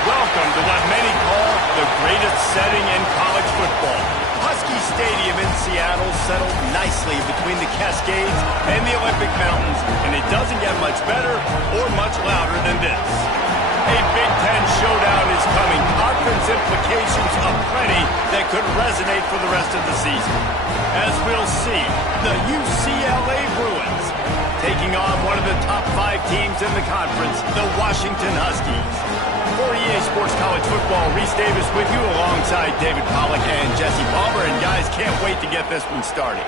Welcome to what many call the greatest setting in college football. Husky Stadium in Seattle settled nicely between the Cascades and the Olympic Mountains, and it doesn't get much better or much louder than this. A Big Ten showdown is coming. Conference implications aplenty that could resonate for the rest of the season. As we'll see, the UCLA Bruins taking on one of the top 5 teams in the conference, the Washington Huskies. For EA Sports College Football, Reese Davis with you alongside David Pollack and Jesse Palmer. And guys, can't wait to get this one started.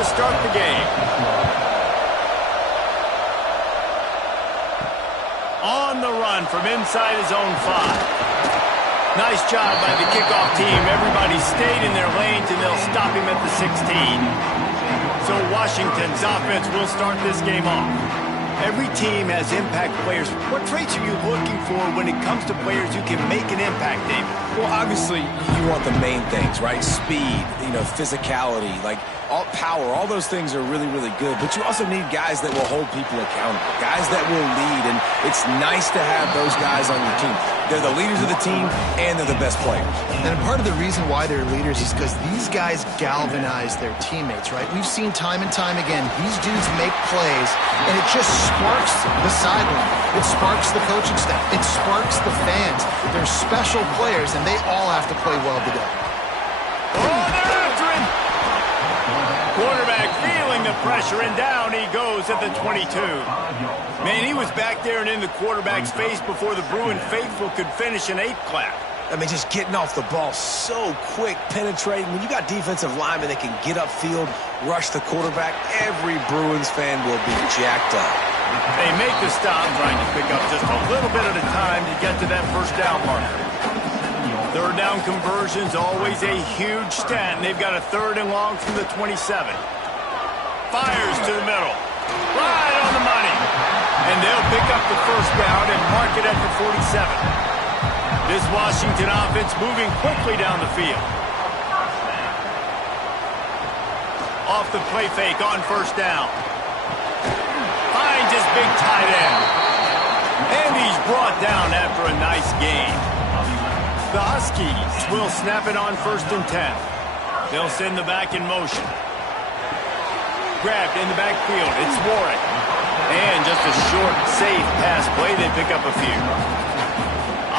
Start the game. On the run from inside his own 5. Nice job by the kickoff team. Everybody stayed in their lanes, and they'll stop him at the 16. So Washington's offense will start this game off. Every team has impact players. What traits are you looking for when it comes to players who can make an impact, David? Well, obviously, you want the main things, right? Speed, physicality, all power, all those things are really, really good. But you also need guys that will hold people accountable, guys that will lead. And it's nice to have those guys on your team. They're the leaders of the team, and they're the best players. And part of the reason why they're leaders is because these guys galvanize their teammates, right? We've seen time and time again, these dudes make plays, and it just sparks the sideline. It sparks the coaching staff. It sparks the fans. They're special players, and they all have to play well together. Oh, they're after him! Quarterback feeling the pressure, and down he goes at the 22. Man, he was back there and in the quarterback's face before the Bruin faithful could finish an 8 clap. I mean, just getting off the ball so quick, penetrating. When you got defensive linemen that can get upfield, rush the quarterback, every Bruins fan will be jacked up. They make the stop, trying to pick up just a little bit at a time to get to that first down marker. Third down conversion's always a huge stat, and they've got a 3rd and long from the 27. Fires to the middle. Right on the money. And they'll pick up the first down and mark it at the 47. This Washington offense moving quickly down the field. Off the play fake on first down. Finds his big tight end. And he's brought down after a nice gain. The Huskies will snap it on 1st and 10. They'll send the back in motion. Grabbed in the backfield. It's Warwick. And just a short, safe pass play. They pick up a few.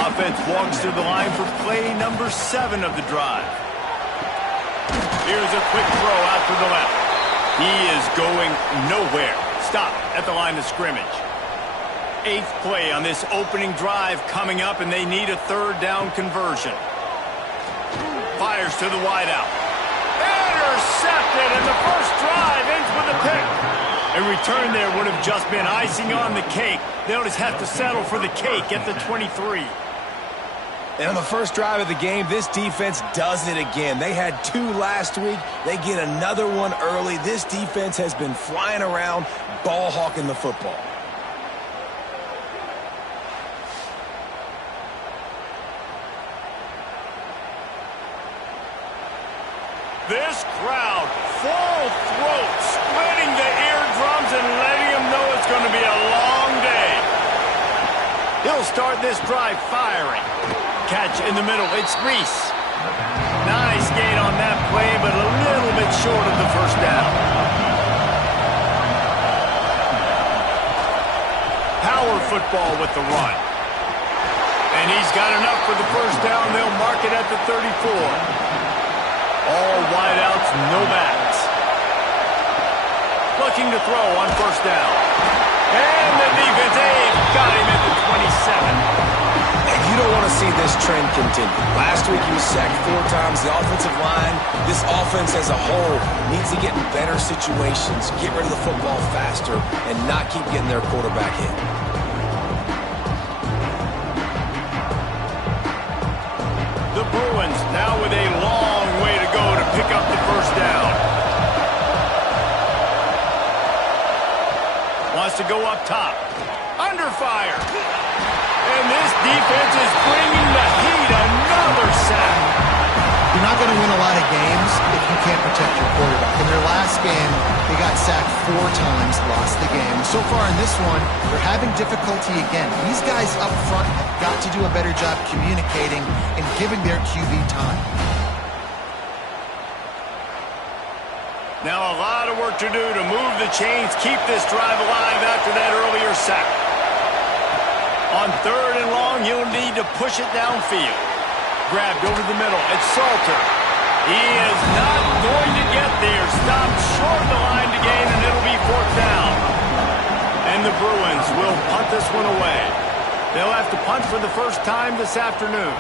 Offense walks to the line for play number 7 of the drive. Here's a quick throw out to the left. He is going nowhere. Stop at the line of scrimmage. 8th play on this opening drive coming up, and they need a 3rd down conversion. Fires to the wideout. Intercepted, and the first drive ends with a pick. A return there would have just been icing on the cake. They'll just have to settle for the cake at the 23. And on the first drive of the game, this defense does it again. They had 2 last week. They get another one early. This defense has been flying around, ball hawking the football. This crowd, full throat, splitting the eardrums and letting them know it's going to be a long day. He'll start this drive firing. Catch in the middle, it's Reese. Nice gain on that play, but a little bit short of the first down. Power football with the run. And he's got enough for the first down. They'll mark it at the 34. All wideouts, no backs. Looking to throw on first down. And the defense got him at the 27. And you don't want to see this trend continue. Last week he was sacked 4 times. The offensive line, this offense as a whole, needs to get in better situations, get rid of the football faster, and not keep getting their quarterback hit. The Bruins now with a long way to go to pick up the first down. Wants to go up top. Under fire. And this defense is bringing the heat. Another sack. You're not going to win a lot of games if you can't protect your quarterback. In their last game, they got sacked 4 times, lost the game. So far in this one, they're having difficulty again. These guys up front have got to do a better job communicating and giving their QB time. Now a lot of work to do to move the chains, keep this drive alive after that earlier sack. On 3rd and long, you'll need to push it downfield. Grabbed over the middle. It's Salter. He is not going to get there. Stopped short of the line to gain, and it'll be 4th down. And the Bruins will punt this one away. They'll have to punt for the first time this afternoon.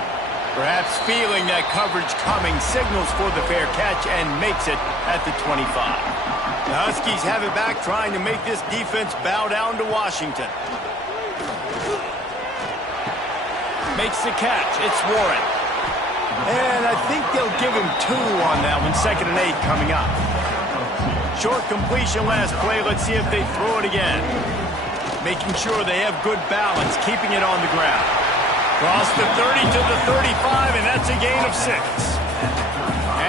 Perhaps feeling that coverage coming, signals for the fair catch and makes it at the 25. The Huskies have it back, trying to make this defense bow down to Washington. Makes the catch. It's Warren. And I think they'll give him 2 on that one. 2nd and 8 coming up. Short completion last play. Let's see if they throw it again. Making sure they have good balance, keeping it on the ground. Cross the 30 to the 35, and that's a gain of 6.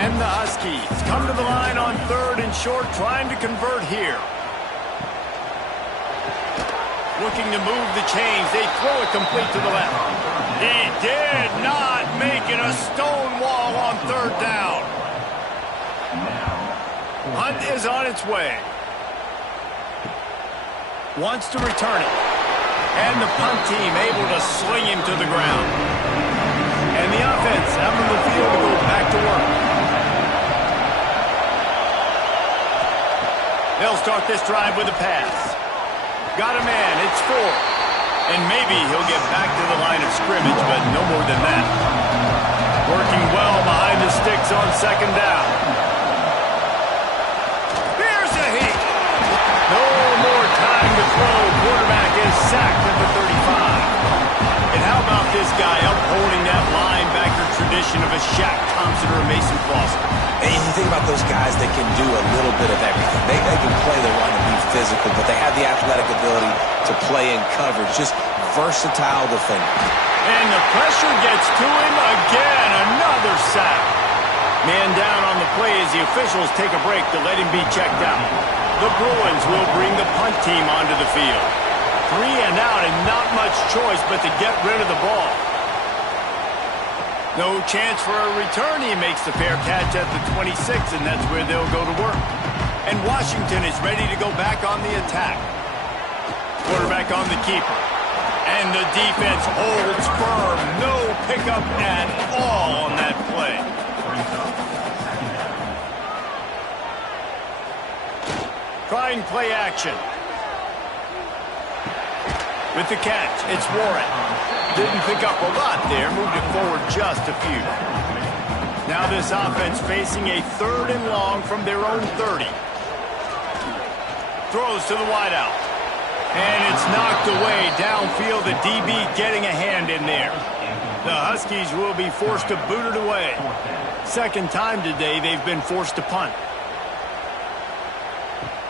And the Huskies come to the line on 3rd and short, trying to convert here. Looking to move the chains. They throw it complete to the left. He did not make it a stone wall on 3rd down. Hunt is on its way. Wants to return it. And the punt team able to sling him to the ground. And the offense out on the field will go back to work. They'll start this drive with a pass. Got a man, it's 4. And maybe he'll get back to the line of scrimmage, but no more than that. Working well behind the sticks on 2nd down. Here's a heat. No more time to throw. Quarterback is sacked at the 35. And how about this guy upholding that linebacker tradition of a Shaq Thompson or a Mason Foster? And you think about those guys that can do a little bit of everything. They can play the run and be physical, but they have the athletic ability to play in coverage. Just versatile defender. And the pressure gets to him again. Another sack. Man down on the play as the officials take a break to let him be checked out. The Bruins will bring the punt team onto the field. 3 and out and not much choice but to get rid of the ball. No chance for a return. He makes the fair catch at the 26, and that's where they'll go to work. And Washington is ready to go back on the attack. Quarterback on the keeper. And the defense holds firm. No pickup at all on that play. Trying play action. With the catch, it's Warren. Didn't pick up a lot there, moved it forward just a few. Now this offense facing a 3rd and long from their own 30. Throws to the wideout. And it's knocked away downfield, the DB getting a hand in there. The Huskies will be forced to boot it away. Second time today they've been forced to punt.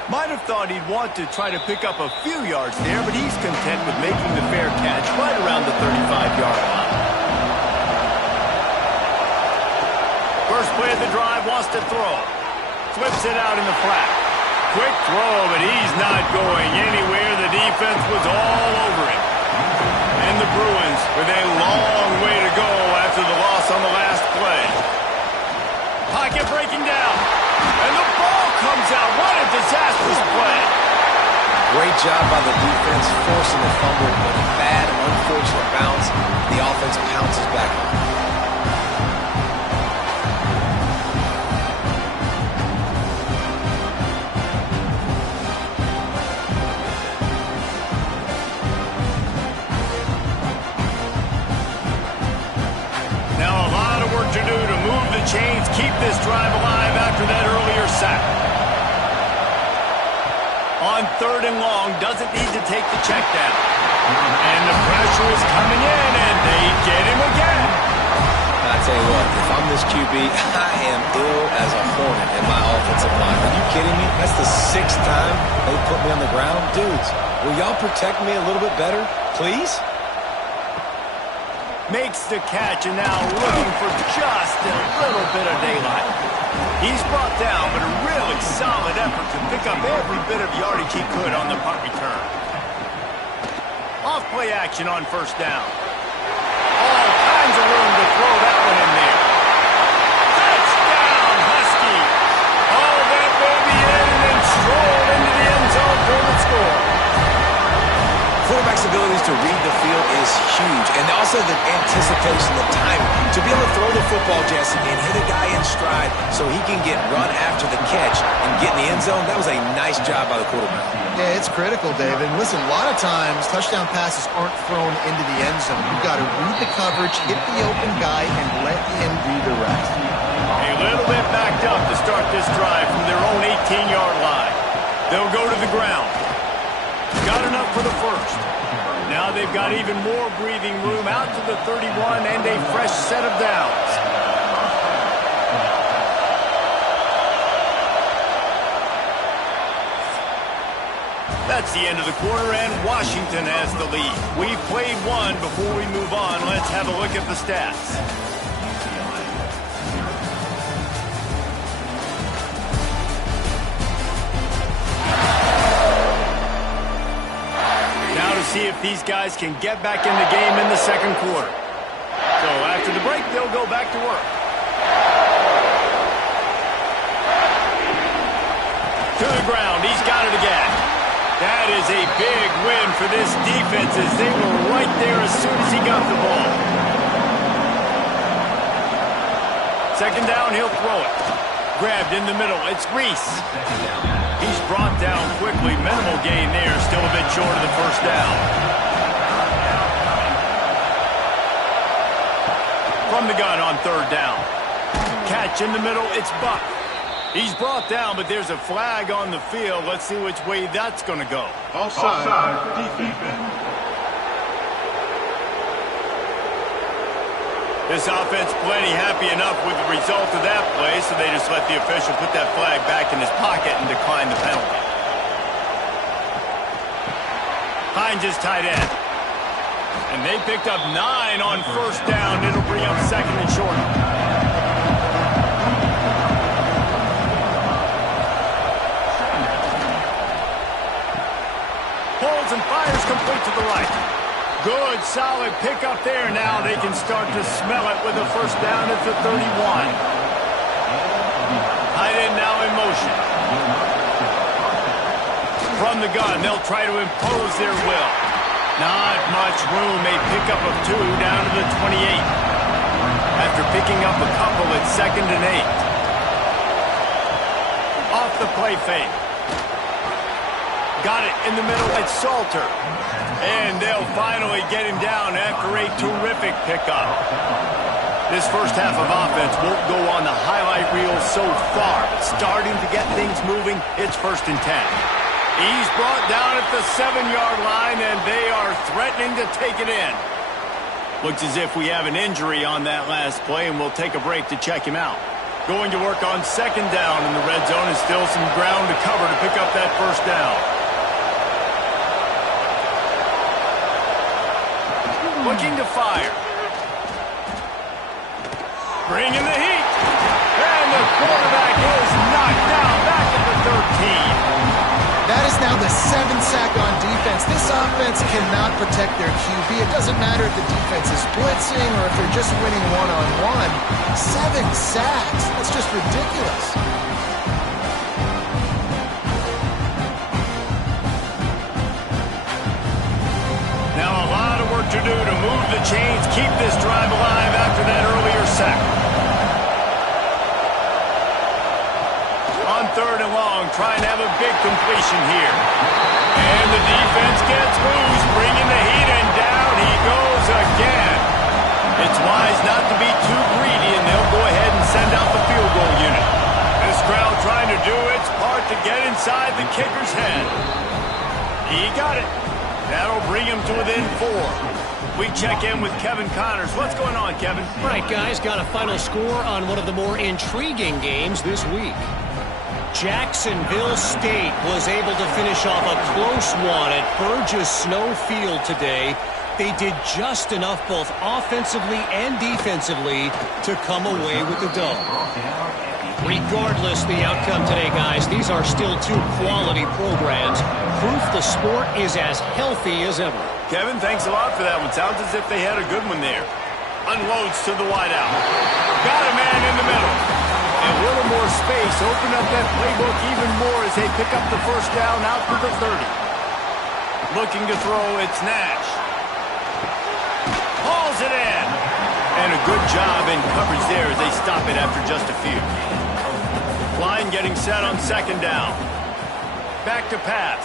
Might have thought he'd want to try to pick up a few yards there, but he's content with making the fair catch right around the 35-yard line. First play of the drive, wants to throw. Flips it out in the flat. Quick throw, but he's not going anywhere. The defense was all over it. And the Bruins with a long way to go after the loss on the last play. Pocket breaking down. And the ball comes out. What a disastrous play. Great job by the defense forcing the fumble, but a bad, unfortunate bounce. The offense pounces back on it. Chains keep this drive alive after that earlier sack. On 3rd and long, doesn't need to take the check down. And the pressure is coming in, and they get him again. I tell you what, if I'm this QB, I am ill as a hornet in my offensive line. Are you kidding me? That's the 6th time they put me on the ground. Dudes, will y'all protect me a little bit better, please? Makes the catch, and now looking for just a little bit of daylight. He's brought down, but a really solid effort to pick up every bit of yardage he could on the punt return. Off play action on 1st down. All kinds of room to throw that one in there. Touchdown, Husky! All that baby in and then strolled into the end zone for the score. Quarterback's abilities to read the field is huge, and also the anticipation, the timing. To be able to throw the football, Jesse, and hit a guy in stride so he can get run after the catch and get in the end zone, that was a nice job by the quarterback. Yeah, it's critical, David. And listen, a lot of times touchdown passes aren't thrown into the end zone. You've got to read the coverage, hit the open guy, and let him do the rest. A little bit backed up to start this drive from their own 18-yard line. They'll go to the ground. Got enough for the first. Now they've got even more breathing room out to the 31 and a fresh set of downs. That's the end of the quarter, and Washington has the lead. We've played one. Before we move on, let's have a look at the stats. See if these guys can get back in the game in the second quarter. So after the break, they'll go back to work. To the ground, he's got it again. That is a big win for this defense as they were right there as soon as he got the ball. Second down, he'll throw it. Grabbed in the middle, it's Reese. He's brought down quickly. Minimal gain there. Still a bit short of the first down. From the gun on 3rd down. Catch in the middle. It's Buck. He's brought down, but there's a flag on the field. Let's see which way that's going to go. Offside. Defense. This offense plenty happy enough with the result of that play, so they just let the official put that flag back in his pocket and decline the penalty. Hines is tight end. And they picked up 9 on 1st down. It'll bring up 2nd and short. Holds and fires complete to the right. Good, solid pickup there. Now they can start to smell it with a 1st down at the 31. Tight end now in motion. From the gun, they'll try to impose their will. Not much room. A pickup of 2 down to the 28. After picking up a couple at 2nd and 8. Off the play fake. Got it in the middle. It's Salter. And they'll finally get him down after a terrific pickup. This first half of offense won't go on the highlight reel so far. Starting to get things moving, it's 1st and 10. He's brought down at the 7-yard line, and they are threatening to take it in. Looks as if we have an injury on that last play, and we'll take a break to check him out. Going to work on second down in the red zone, and still some ground to cover to pick up that first down. Looking to fire. Bringing the heat. And the quarterback is knocked down back at the 13. That is now the 7th sack on defense. This offense cannot protect their QB. It doesn't matter if the defense is blitzing or if they're just winning one-on-one. 7 sacks. That's just ridiculous. Now a lot of work to do to move the chains, keep this drive alive after that earlier sack. On third and long, trying to have a big completion here. And the defense gets loose, bringing the heat, and down he goes again. It's wise not to be too greedy, and they'll go ahead and send out the field goal unit. This crowd trying to do its part to get inside the kicker's head. He got it. That'll bring him to within 4. We check in with Kevin Connors. What's going on, Kevin? All right, guys, got a final score on one of the more intriguing games this week. Jacksonville State was able to finish off a close one at Burgess Snow Field today. They did just enough both offensively and defensively to come away with the dub. Regardless the outcome today, guys, these are still 2 quality programs. Proof the sport is as healthy as ever. Kevin, thanks a lot for that one. Sounds as if they had a good one there. Unloads to the wideout. Got a man in the middle. And a little more space. Open up that playbook even more as they pick up the first down out to the 30. Looking to throw, it's Nash. Hauls it in. And a good job in coverage there as they stop it after just a few. Line getting set on second down. Back to pass.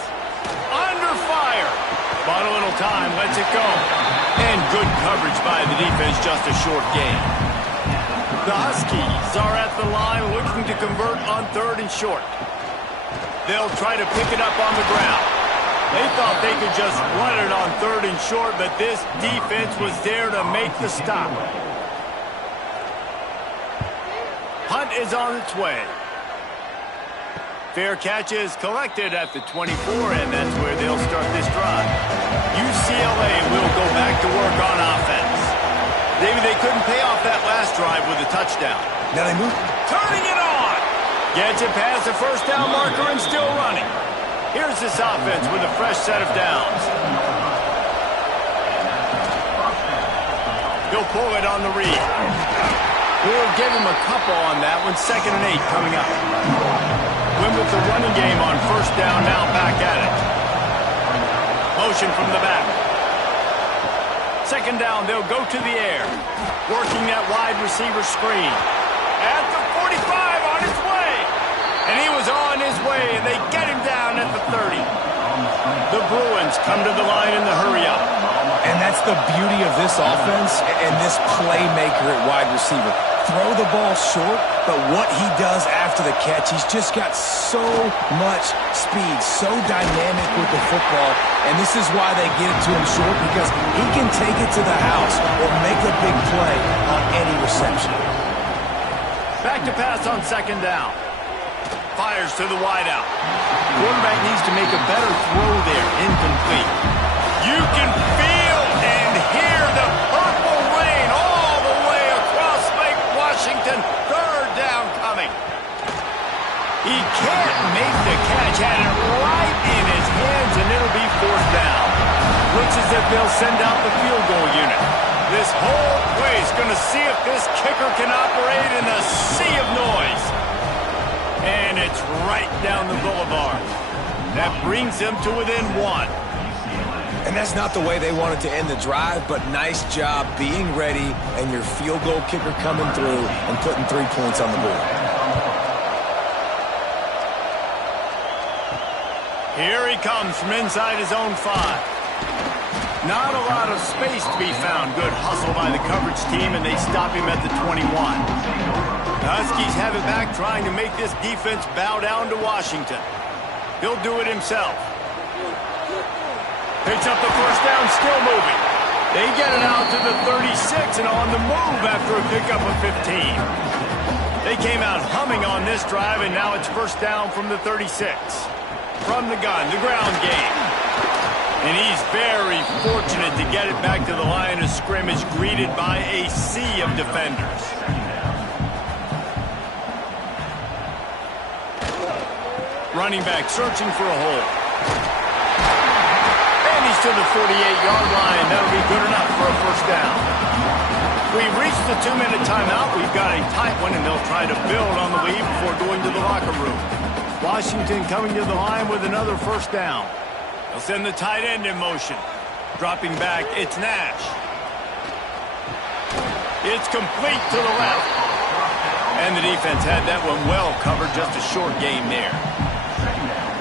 Under fire. Bought a little time, lets it go. And good coverage by the defense, just a short gain. The Huskies are at the line looking to convert on third and short. They'll try to pick it up on the ground. They thought they could just run it on third and short, but this defense was there to make the stop. Hunt is on its way. Fair catch is collected at the 24, and that's where they'll start this drive. UCLA will go back to work on offense. Maybe they couldn't pay off that last drive with a touchdown. Now they move. Turning it on. Gets it past the first down marker and still running. Here's this offense with a fresh set of downs. He'll pull it on the read. We'll give him a couple on that one. 2nd and 8 coming up. Win with the running game on first down, now back at it. Motion from the back. 2nd down, they'll go to the air. Working that wide receiver screen. At the 45, on his way. And he was on his way, and they get him down at the 30. The Bruins come to the line in the hurry-up. And that's the beauty of this offense and this playmaker at wide receiver. Throw the ball short, but what he does after the catch, he's just got so much speed, so dynamic with the football, and this is why they get it to him short, because he can take it to the house or make a big play on any reception. Back to pass on 2nd down. Fires to the wideout. Quarterback needs to make a better throw there. Incomplete. You can feel and hear the purple rain all the way across Lake Washington. 3rd down coming. He can't make the catch. Had it right in his hands, and it'll be 4th down. Looks as if they'll send out the field goal unit. This whole place going to see if this kicker can operate in a sea of noise. And it's right down the boulevard. That brings them to within 1. And that's not the way they wanted to end the drive, but nice job being ready and your field goal kicker coming through and putting 3 points on the board. Here he comes from inside his own 5. Not a lot of space to be found. Good hustle by the coverage team, and they stop him at the 21. The Huskies have it back, trying to make this defense bow down to Washington. He'll do it himself. Picks up the first down, still moving. They get it out to the 36 and on the move after a pickup of 15. They came out humming on this drive, and now it's first down from the 36. From the gun, the ground game. And he's very fortunate to get it back to the line of scrimmage, greeted by a sea of defenders. Running back searching for a hole. And he's to the 48-yard line. That'll be good enough for a first down. We've reached the 2-minute timeout. We've got a tight one, and they'll try to build on the lead before going to the locker room. Washington coming to the line with another first down. They'll send the tight end in motion. Dropping back, it's Nash. It's complete to the left. And the defense had that one well covered, just a short game there.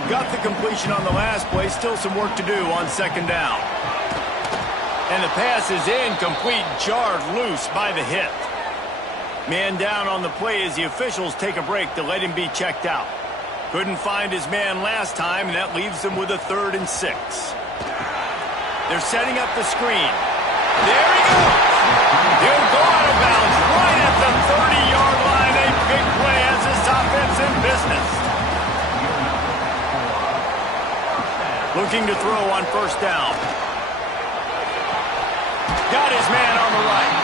Got the completion on the last play, still some work to do on second down. And the pass is incomplete, jarred loose by the hit. Man down on the play as the officials take a break to let him be checked out. Couldn't find his man last time, and that leaves them with a 3rd and 6. They're setting up the screen. There he goes! He'll go out of bounds right at the 30-yard line. A big play as this offense in business. Looking to throw on first down. Got his man on the right.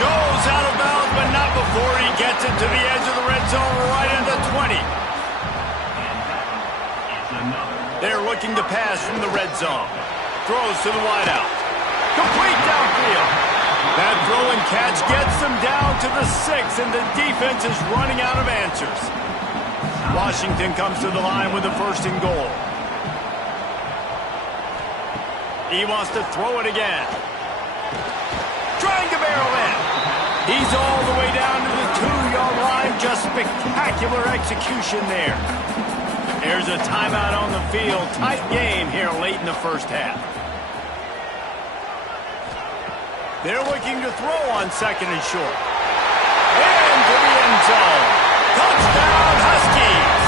Goes out of bounds, but not before he gets it to the edge of the red zone right at the 20. They're looking to pass from the red zone. Throws to the wideout. Complete downfield. That throw and catch gets them down to the 6, and the defense is running out of answers. Washington comes to the line with a 1st and goal. He wants to throw it again. Trying to barrel in. He's all the way down to the 2-yard line. Just spectacular execution there. There's a timeout on the field. Tight game here late in the first half. They're looking to throw on 2nd and short. Into the end zone. Touchdown, Huskies!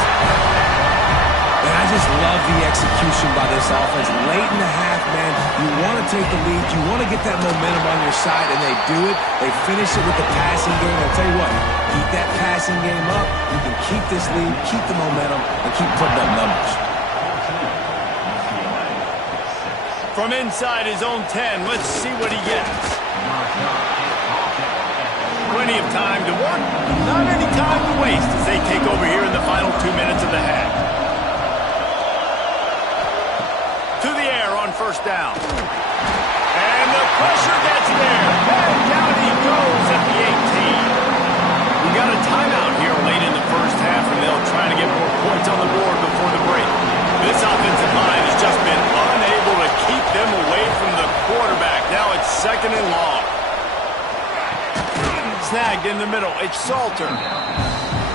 And I just love the execution by this offense. Late in the half, man, you want to take the lead. You want to get that momentum on your side, and they do it. They finish it with the passing game. I'll tell you what, keep that passing game up. You can keep this lead, keep the momentum, and keep putting up numbers. From inside his own 10, let's see what he gets. Plenty of time to work, not any time to waste as they take over here in the final 2 minutes of the half. To the air on first down. And the pressure gets there. And down he goes at the 18. We got a timeout here late in the first half, and they'll try to get more points on the board before the break. This offensive line has just been unable to keep them away from the quarterback. Now it's 2nd and long. Snagged in the middle. It's Salter.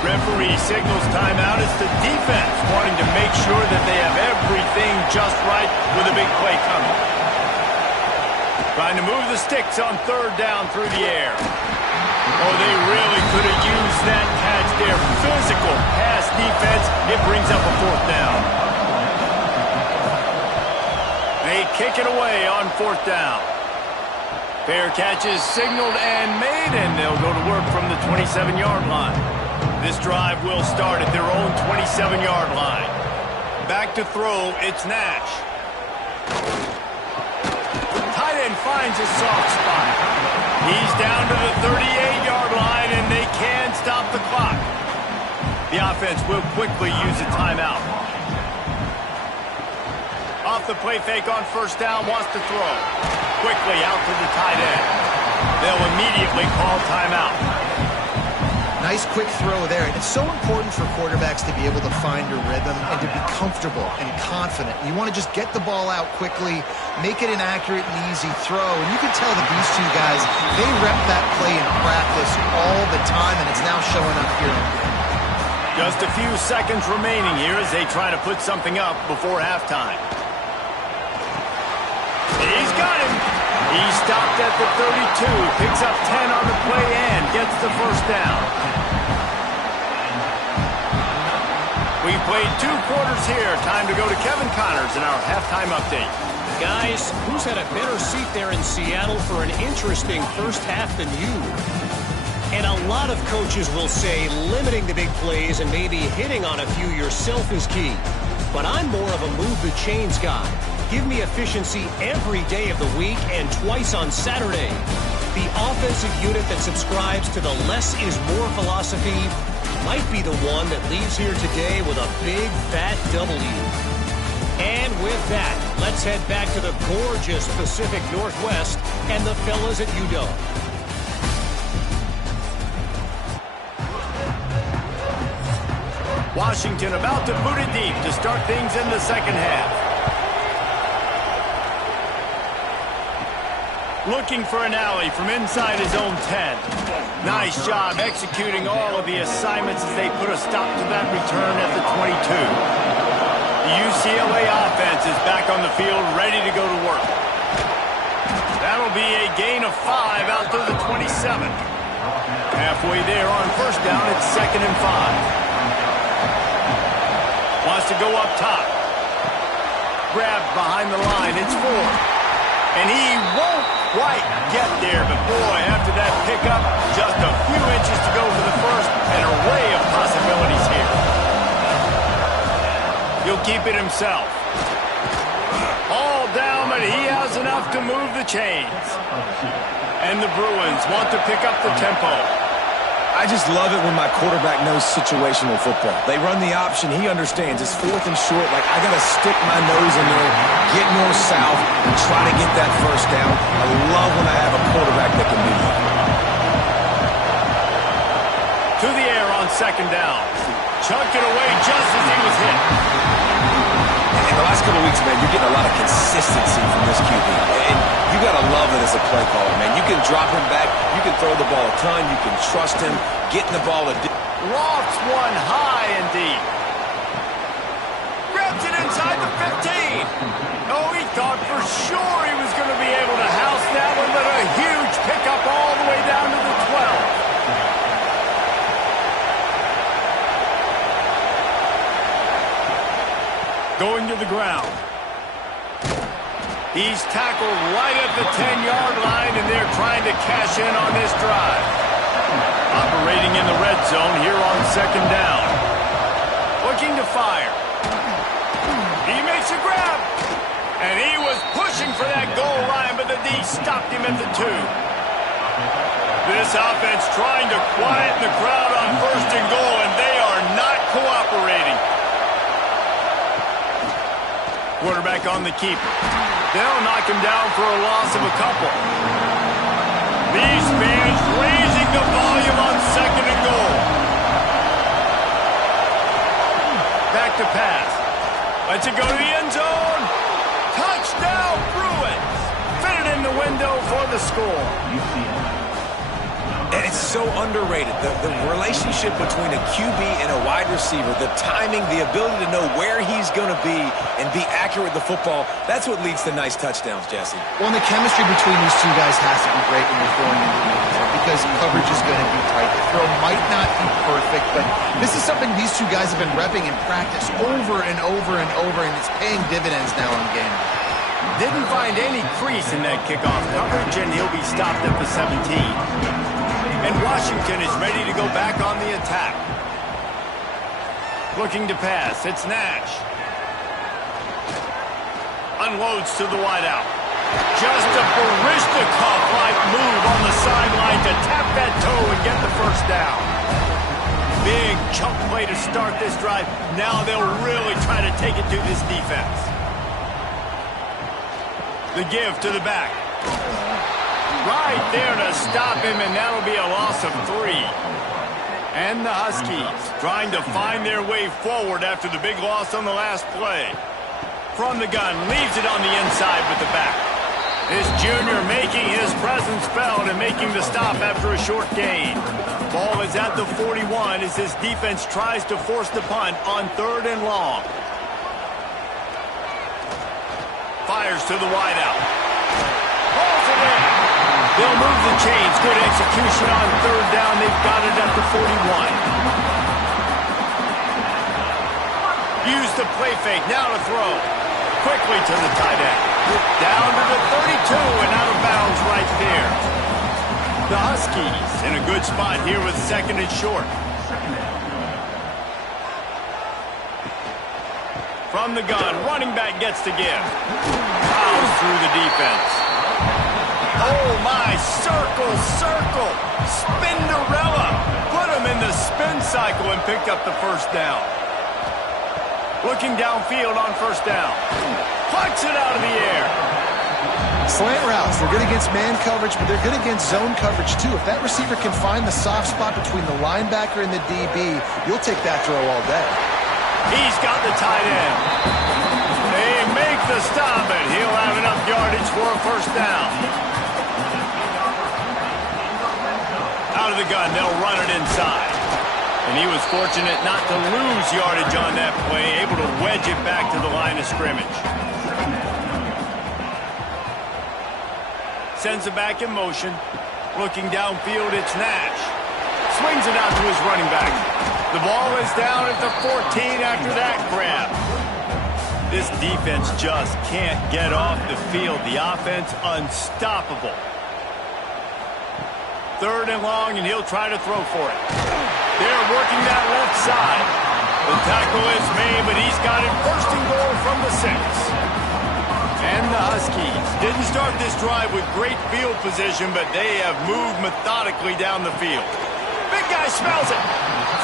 Referee signals timeout. It's the defense wanting to make sure that they have everything just right with a big play coming. Trying to move the sticks on 3rd down through the air. Oh, they really could have used that catch there. Physical pass defense. It brings up a 4th down. They kick it away on 4th down. Fair catch is signaled and made, and they'll go to work from the 27-yard line. This drive will start at their own 27-yard line. Back to throw, it's Nash. Tight end finds a soft spot. He's down to the 38-yard line, and they can stop the clock. The offense will quickly use a timeout. Off the play fake on first down, wants to throw. Quickly out to the tight end. They'll immediately call timeout. Nice quick throw there. It's so important for quarterbacks to be able to find a rhythm and to be comfortable and confident. You want to just get the ball out quickly, make it an accurate and easy throw. And you can tell that these two guys, they rep that play in practice all the time, and it's now showing up here. Just a few seconds remaining here as they try to put something up before halftime. He's got him. He stopped at the 32, picks up 10 on the play and gets the first down. We've played 2 quarters here. Time to go to Kevin Connors in our halftime update. Guys, who's had a better seat there in Seattle for an interesting first half than you? And a lot of coaches will say limiting the big plays and maybe hitting on a few yourself is key. But I'm more of a move the chains guy. Give me efficiency every day of the week and twice on Saturday. The offensive unit that subscribes to the less is more philosophy might be the one that leaves here today with a big fat W. And with that, let's head back to the gorgeous Pacific Northwest and the fellas at UW. Washington about to boot it deep to start things in the second half. Looking for an alley from inside his own 10. Nice job executing all of the assignments as they put a stop to that return at the 22. The UCLA offense is back on the field, ready to go to work. That'll be a gain of 5 out to the 27. Halfway there on first down, it's 2nd and 5. Wants to go up top. Grabbed behind the line, it's 4. And he won't quite get there, but boy, after that pickup, just a few inches to go for the first, an array of possibilities here. He'll keep it himself. All down, but he has enough to move the chains. And the Bruins want to pick up the tempo. I just love it when my quarterback knows situational football. They run the option. He understands. It's 4th and short. Like, I got to stick my nose in there, get north-south, and try to get that first down. I love when I have a quarterback that can do that. To the air on 2nd down. Chucked it away just as he was hit. In the last couple of weeks, man, you're getting a lot of consistency from this QB. And you got to love it as a play caller, man. You can drop him back. You can throw the ball a ton. You can trust him. Getting the ball Lofts one high and deep. Grabs it inside the 15. Oh, he thought for sure he was going to be able to house that one, but a huge pickup all the way down to the 12. Going to the ground. He's tackled right at the 10-yard line, and they're trying to cash in on this drive. Operating in the red zone here on 2nd down. Looking to fire. He makes a grab. And he was pushing for that goal line, but the D stopped him at the 2. This offense trying to quieten the crowd on 1st and goal, and they are not cooperating. Quarterback on the keeper. They'll knock him down for a loss of a couple. These fans raising the volume on 2nd and goal. Back to pass. Lets it go to the end zone. Touchdown, Bruins. Fit it in the window for the score. And it's so underrated. The relationship between a QB and a wide receiver, the timing, the ability to know where he's going to be and be accurate with the football, that's what leads to nice touchdowns, Jesse. Well, and the chemistry between these two guys has to be great when you're throwing into the end zone because coverage is going to be tight. The throw might not be perfect, but this is something these two guys have been repping in practice over and over and over, and it's paying dividends now in game. Didn't find any crease in that kickoff coverage, and he'll be stopped at the 17. And Washington is ready to go back on the attack. Looking to pass. It's Nash. Unloads to the wideout. Just a Barishnikov-like move on the sideline to tap that toe and get the first down. Big chunk play to start this drive. Now they'll really try to take it to this defense. The give to the back. Right there to stop him, and that'll be a loss of 3. And the Huskies trying to find their way forward after the big loss on the last play. From the gun, leaves it on the inside with the back. This junior making his presence felt and making the stop after a short gain. Ball is at the 41 as his defense tries to force the punt on 3rd and long. Fires to the wideout. Pulls it in. They'll move the chains. Good execution on 3rd down. They've got it at the 41. Use the play fake. Now to throw. quickly to the tight end. Down to the 32 and out of bounds right there. The Huskies in a good spot here with second and short. From the gun, running back gets to give. Fouls through the defense. Oh, my. Circle, circle. Spinderella. Put him in the spin cycle and picked up the first down. Looking downfield on first down. Plucks it out of the air. Slant routes, they're good against man coverage, but they're good against zone coverage too. If that receiver can find the soft spot between the linebacker and the DB, you'll take that throw all day. He's got the tight end. They make the stop, and he'll have enough yardage for a first down. Out of the gun, they'll run it inside. And he was fortunate not to lose yardage on that play, able to wedge it back to the line of scrimmage. Sends it back in motion. Looking downfield, it's Nash. Swings it out to his running back. The ball is down at the 14 after that grab. This defense just can't get off the field. The offense unstoppable. Third and long, and he'll try to throw for it. They're working that left side. The tackle is made, but he's got it first and goal from the 6. And the Huskies didn't start this drive with great field position, but they have moved methodically down the field. Big guy smells it.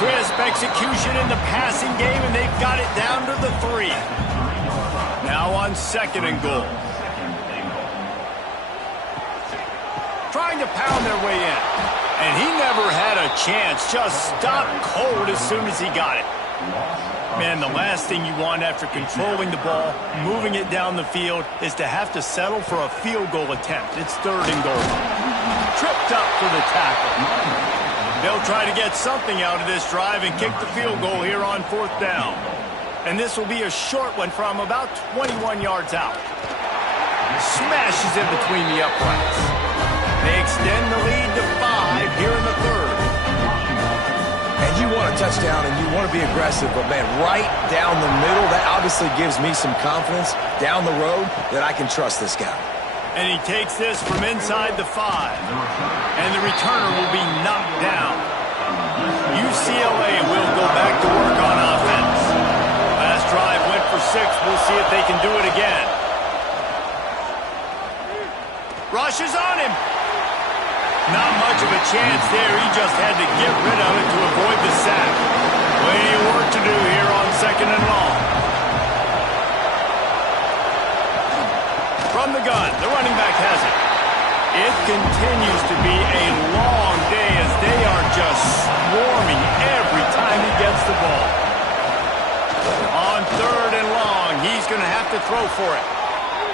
Crisp execution in the passing game, and they've got it down to the 3. Now on second and goal. Trying to pound their way in. And he never had a chance. Just stopped cold as soon as he got it. Man, the last thing you want after controlling the ball, moving it down the field, is to have to settle for a field goal attempt. It's third and goal. Tripped up for the tackle. They'll try to get something out of this drive and kick the field goal here on fourth down. And this will be a short one from about 21 yards out. Smashes in between the uprights. They extend the lead to 5 here in the third. And you want a touchdown and you want to be aggressive, but man, right down the middle, that obviously gives me some confidence down the road that I can trust this guy. And he takes this from inside the 5. And the returner will be knocked down. UCLA will go back to work on offense. Last drive went for 6. We'll see if they can do it again. Rushes on him. Not much of a chance there. He just had to get rid of it to avoid the sack. Plenty of work to do here on second and long. From the gun, the running back has it. It continues to be a long day as they are just swarming every time he gets the ball. On third and long, he's going to have to throw for it.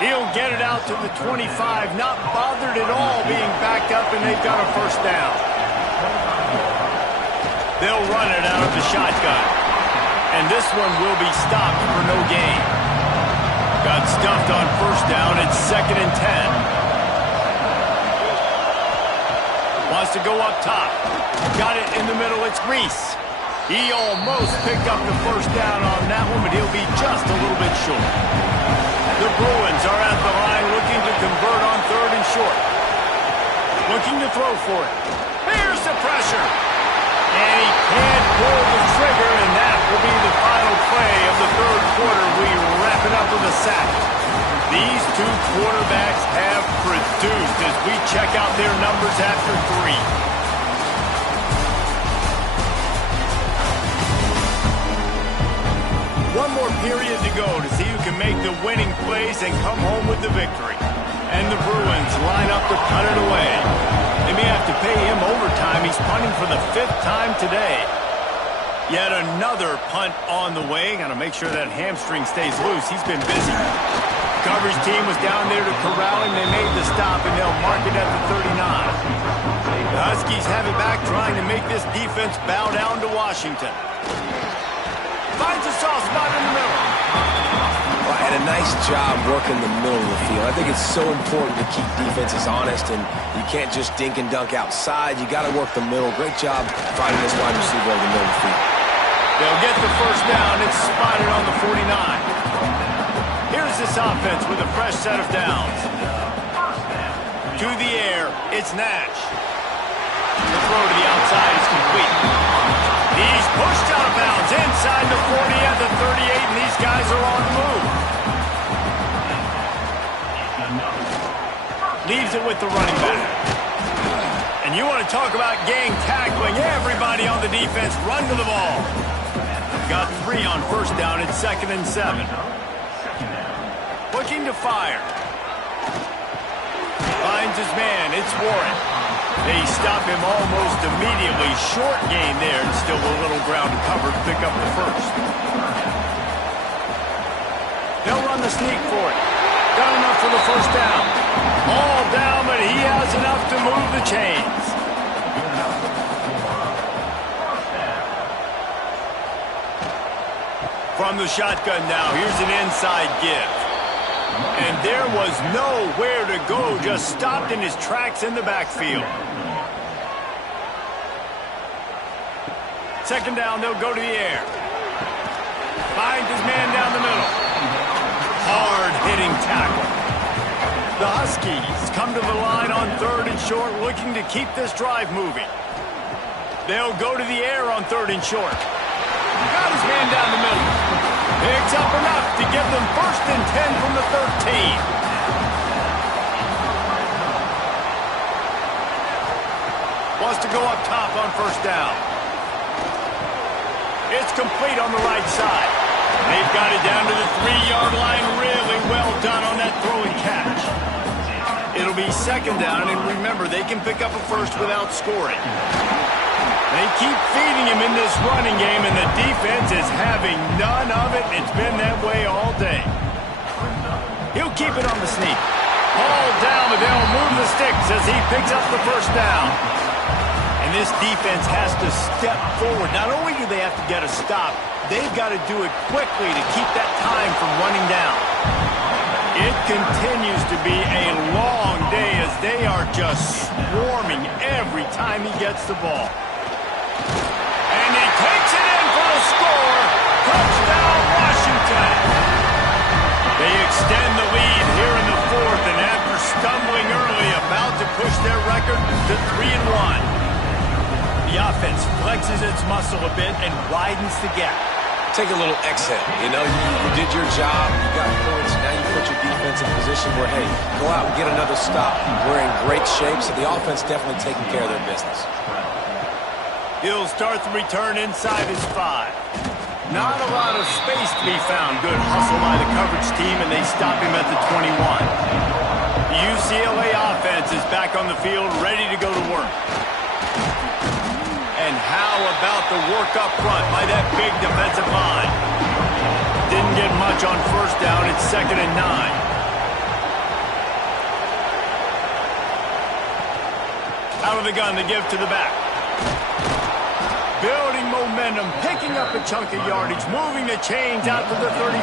He'll get it out to the 25, not bothered at all being backed up, and they've got a first down. They'll run it out of the shotgun. And this one will be stopped for no gain. Got stuffed on first down. It's second and 10. Wants to go up top. Got it in the middle. It's Reese. He almost picked up the first down on that one, but he'll be just a little bit short. The Bruins are at the line looking to convert on third and short. Looking to throw for it. Here's the pressure. And he can't pull the trigger, and that will be the final play of the third quarter. We wrap it up with a sack. These two quarterbacks have produced as we check out their numbers after 3. One more period to go to see who can make the winning plays and come home with the victory. And the Bruins line up to punt it away. They may have to pay him overtime. He's punting for the 5th time today. Yet another punt on the way. Got to make sure that hamstring stays loose. He's been busy. Coverage team was down there to corral him. They made the stop, and they'll mark it at the 39. The Huskies have it back, trying to make this defense bow down to Washington. Finds a soft spot in the middle. Well, and a nice job working the middle of the field. I think it's so important to keep defenses honest, and you can't just dink and dunk outside. You got to work the middle. Great job finding this wide receiver over the middle of the field. They'll get the first down. It's spotted on the 49. Here's leaves this offense with a fresh set of downs. To the air, it's Nash. The throw to the outside is complete. He's pushed out of bounds inside the 40 at the 38, and these guys are on the move. Leaves it with the running back. And you want to talk about gang tackling. Everybody on the defense run to the ball. Got 3 on first down. It's 2nd and 7. Looking to fire. Finds his man. It's Warren. They stop him almost immediately. Short gain there, and still a little ground covered to pick up the first. They'll run the sneak for it. Got enough for the first down. All down, but he has enough to move the chains. From the shotgun now, here's an inside give. And there was nowhere to go, just stopped in his tracks in the backfield. 2nd down, they'll go to the air. Finds his man down the middle. Hard-hitting tackle. The Huskies come to the line on 3rd and short, looking to keep this drive moving. They'll go to the air on 3rd and short. Got his man down the middle. Picks up enough to give them 1st and 10 from the 13. Wants to go up top on 1st down. It's complete on the right side. They've got it down to the 3-yard line. Really well done on that throw and catch. It'll be 2nd down, and remember, they can pick up a first without scoring. They keep feeding him in this running game, and the defense is having none of it. It's been that way all day. He'll keep it on the sneak. Ball down, but they'll move the sticks as he picks up the first down. And this defense has to step forward. Not only do they have to get a stop, they've got to do it quickly to keep that time from running down. It continues to be a long day as they are just swarming every time he gets the ball. And he takes it in for the score. Touchdown, Washington. They extend the lead here in the 4th, and after stumbling early, about to push their record to 3-1. The offense flexes its muscle a bit and widens the gap. Take a little exhale. You know, you did your job. You got points. Now you put your defense in a position where, hey, go out and get another stop. We're in great shape, so the offense definitely taking care of their business. He'll start the return inside his 5. Not a lot of space to be found. Good hustle by the coverage team, and they stop him at the 21. The UCLA offense is back on the field, ready to go to work. And how about the work up front by that big defensive line? Didn't get much on 1st down. It's 2nd and 9. Out of the gun to give to the back. Building momentum, picking up a chunk of yardage, moving the chains out to the 34.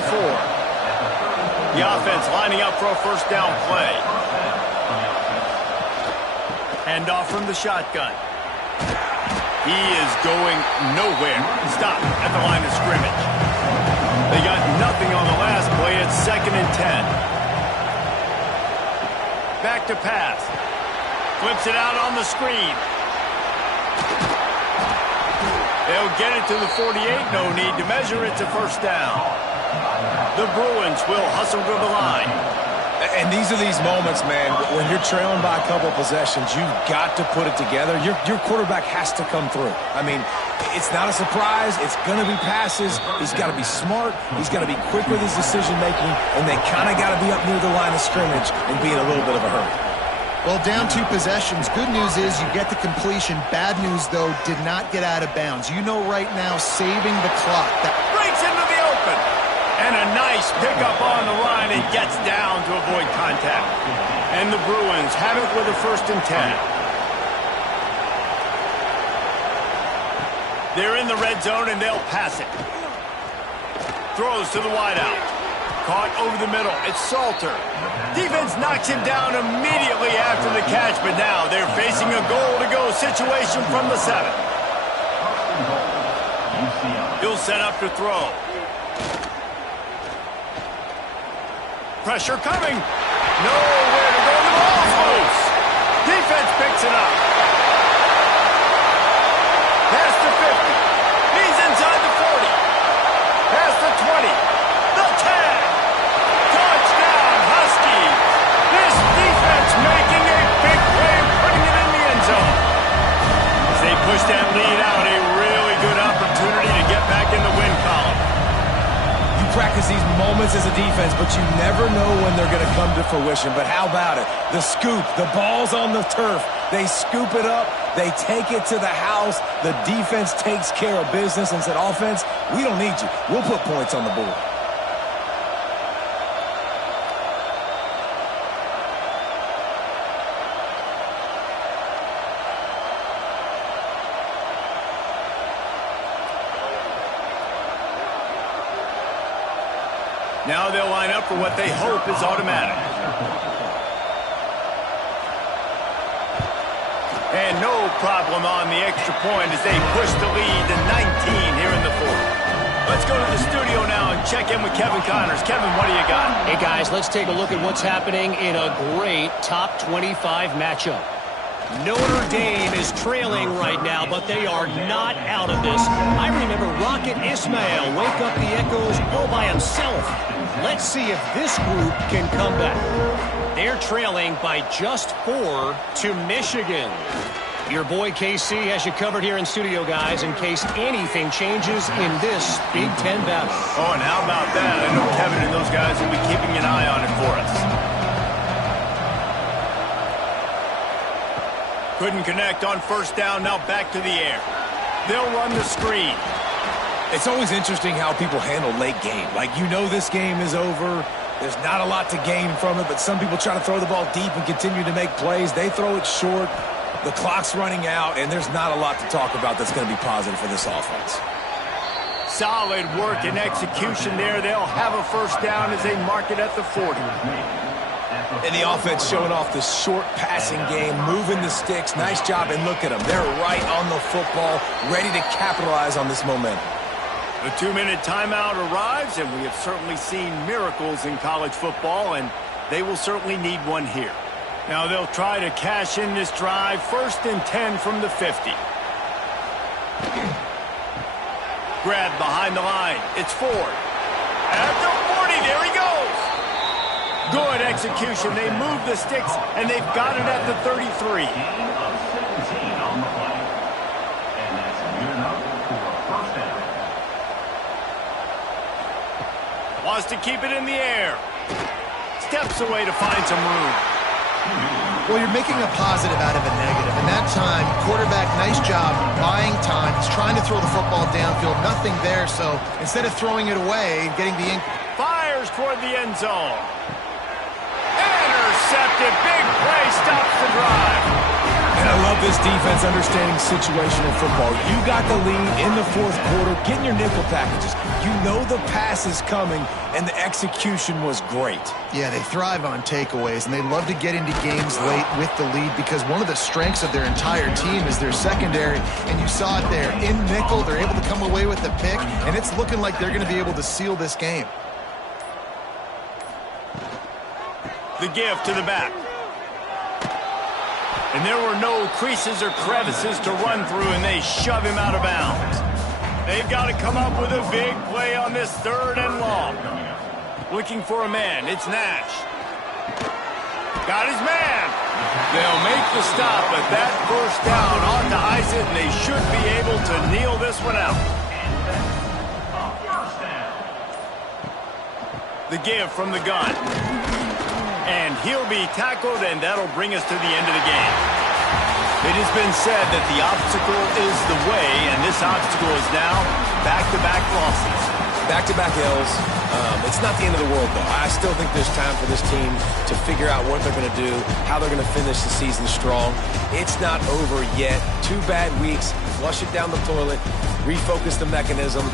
The offense lining up for a 1st down play. Hand off from the shotgun. He is going nowhere. Stop at the line of scrimmage. They got nothing on the last play. It's 2nd and 10. Back to pass. Flips it out on the screen. They'll get it to the 48. No need to measure. It's a 1st down. The Bruins will hustle to the line. And these are these moments, man, when you're trailing by a couple of possessions, you've got to put it together. Your quarterback has to come through. I mean, it's not a surprise. It's going to be passes. He's got to be smart. He's got to be quick with his decision-making, and they kind of got to be up near the line of scrimmage and be in a little bit of a hurry. Well, down 2 possessions. Good news is you get the completion. Bad news, though, did not get out of bounds. You know right now, saving the clock. That breaks into the open. And a nice pickup on the line and gets down to avoid contact. And the Bruins have it with a 1st and 10. They're in the red zone and they'll pass it. Throws to the wideout. Caught over the middle. It's Salter. Defense knocks him down immediately after the catch, but now they're facing a goal-to-go situation from the 7. He'll set up to throw. Pressure coming. Nowhere to go. The ball's loose. Defense picks it up. Pass to 50. He's inside the 40. Pass to 20. The tag. Touchdown, Huskies. This defense making a big play and putting it in the end zone. As they push that lead out, a really good opportunity to get back in the win column. You practice these moments as a defense, but you never know when they're going to come to fruition. But how about it? The scoop, the ball's on the turf. They scoop it up. They take it to the house. The defense takes care of business and said, offense, we don't need you. We'll put points on the board. Now they'll line up for what they hope is automatic. And no problem on the extra point as they push the lead to 19 here in the fourth. Let's go to the studio now and check in with Kevin Connors. Kevin, what do you got? Hey, guys, let's take a look at what's happening in a great top 25 matchup. Notre Dame is trailing right now, but they are not out of this. I remember Rocket Ismail wake up the echoes all by himself. Let's see if this group can come back. They're trailing by just 4 to Michigan. Your boy KC has you covered here in studio, guys, in case anything changes in this Big Ten battle. Oh, and how about that? I know Kevin and those guys will be keeping an eye on it for us. Couldn't connect on first down. Now back to the air. They'll run the screen. It's always interesting how people handle late game. Like, you know this game is over. There's not a lot to gain from it, but some people try to throw the ball deep and continue to make plays. They throw it short. The clock's running out, and there's not a lot to talk about that's going to be positive for this offense. Solid work and execution there. They'll have a first down as they mark it at the 40. And the offense showing off the short passing game, moving the sticks. Nice job, and look at them. They're right on the football, ready to capitalize on this momentum. The 2-minute timeout arrives, and we have certainly seen miracles in college football, and they will certainly need one here. Now they'll try to cash in this drive. 1st and 10 from the 50. Grab behind the line. It's Ford. At the 40, there he goes. Good execution. They move the sticks, and they've got it at the 33. Wants to keep it in the air. Steps away to find some room. Well, you're making a positive out of a negative. And that time, quarterback, nice job buying time. He's trying to throw the football downfield. Nothing there, so instead of throwing it away, getting the fires toward the end zone. Intercepted. Big play stops the drive. And I love this defense understanding situational football. You got the lead in the fourth quarter, getting your nickel packages. You know the pass is coming, and the execution was great. Yeah, they thrive on takeaways, and they love to get into games late with the lead because one of the strengths of their entire team is their secondary, and you saw it there. In nickel, they're able to come away with the pick, and it's looking like they're going to be able to seal this game. The give to the back. And there were no creases or crevices to run through, and they shove him out of bounds. They've got to come up with a big play on this 3rd and long. Looking for a man. It's Nash. Got his man. They'll make the stop, but that first down ought to ice it, and they should be able to kneel this one out. The give from the gun. And he'll be tackled, and that'll bring us to the end of the game. It has been said that the obstacle is the way, and this obstacle is now back-to-back losses. Back-to-back L's. It's not the end of the world, though. I still think there's time for this team to figure out what they're going to do, how they're going to finish the season strong. It's not over yet. 2 bad weeks. Flush it down the toilet. Refocus the mechanism.